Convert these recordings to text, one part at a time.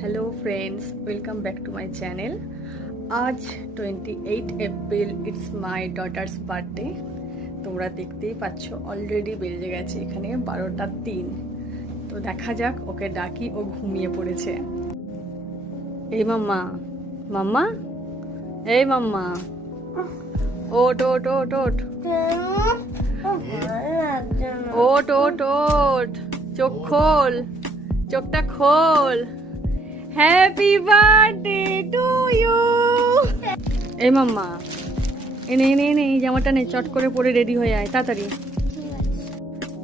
Hello friends, welcome back to my channel. আজ 28 April, it's my daughters birthday. তোমরা দেখতেই পাচ্ছ অলরেডি বেজে গেছে এখানে 12:03। তো দেখা যাক, ওকে ডাকি, ও ঘুমিয়ে পড়েছে। এই মাম্মা, মাম্মা, এই মাম্মা, ওট ওট ওট ওট ওট ওট ওট, চোখ খোল, চোখটা খোল। Happy birthday to you. এই মাম্মা, এনে এনে এনে এই জামাটা নে, চট করে পরে রেডি হয়ে আয় তাড়াতাড়ি।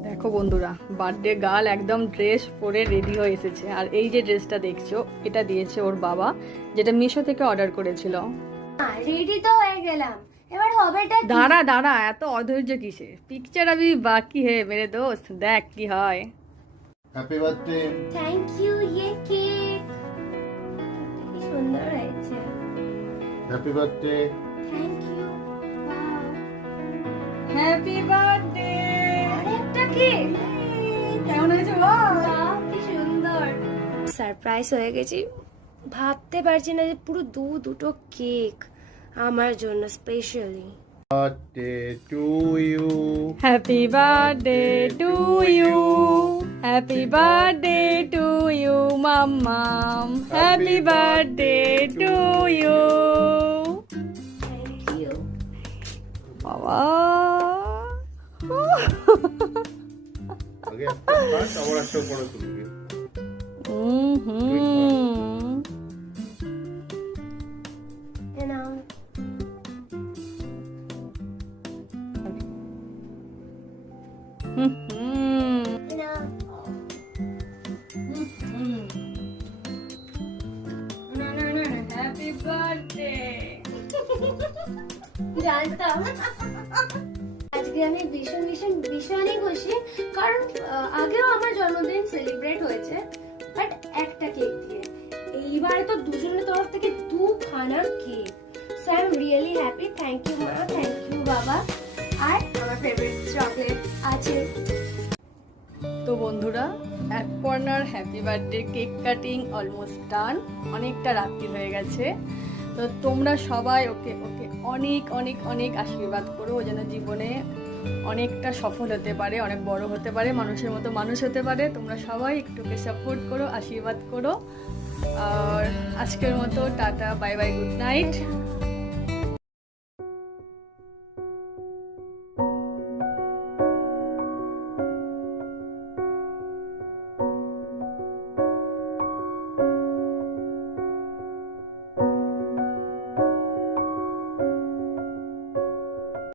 দেখো বন্ধুরা, বার্থডে গার্ল একদম ড্রেস পরে রেডি হয়ে এসেছে। আর এই যে ড্রেসটা দেখছো, এটা দিয়েছে ওর বাবা, যেটা মিশো থেকে অর্ডার করেছিল। রেডি তো হয়ে গেলাম, এবার হবেটা কি? দাঁড়া দাঁড়া, এত অধৈর্য কিসে? পিকচার আবি বাকি হে মেরে দোস্ত, দেখ কি হয়। Happy birthday. Thank you. ये কেক কি সুন্দর হয়েছে। Happy birthday. Thank you. Wow, happy birthday. আরেকটা কেক। কেমন হয়েছে বল? ওয়াও, কি সুন্দর। সারপ্রাইজ হয়ে গেছি, ভাবতে পারছি না যে পুরো দুটো কেক আমার জন্য specially. Birthday to you. Happy birthday to you, happy birthday to you মাম্মাম, happy birthday to you. Thank you. বাবা, আগে একটা কাজ, আবার একটা করে তুলবি। এ নাও। এ নাও। Happy birthday. জানতাম। আজকে আমি ভীষণই খুশি, কারণ আগেও আমার জন্মদিন সেলিব্রেট হয়েছে, বাট একটা কেক দিয়ে। এইবার তো দুজনের তরফ থেকে দুখানা cake. So I am really happy. Thank you মা, থ্যাংক ইউ বাবা। আর আমার ফেভারিট চকলেট আছে। তো বন্ধুরা, এক corner happy birthday cake cutting almost done. অনেকটা রাত্রি হয়ে গেছে। তো তোমরা সবাই ওকে ওকে অনেক অনেক অনেক আশীর্বাদ করো, ও যেন জীবনে অনেকটা সফল হতে পারে, অনেক বড় হতে পারে, মানুষের মতো মানুষ হতে পারে। তোমরা সবাই একটুকে সাপোর্ট করো, আশীর্বাদ করো। আর আজকের মতো tata, bye bye, good night.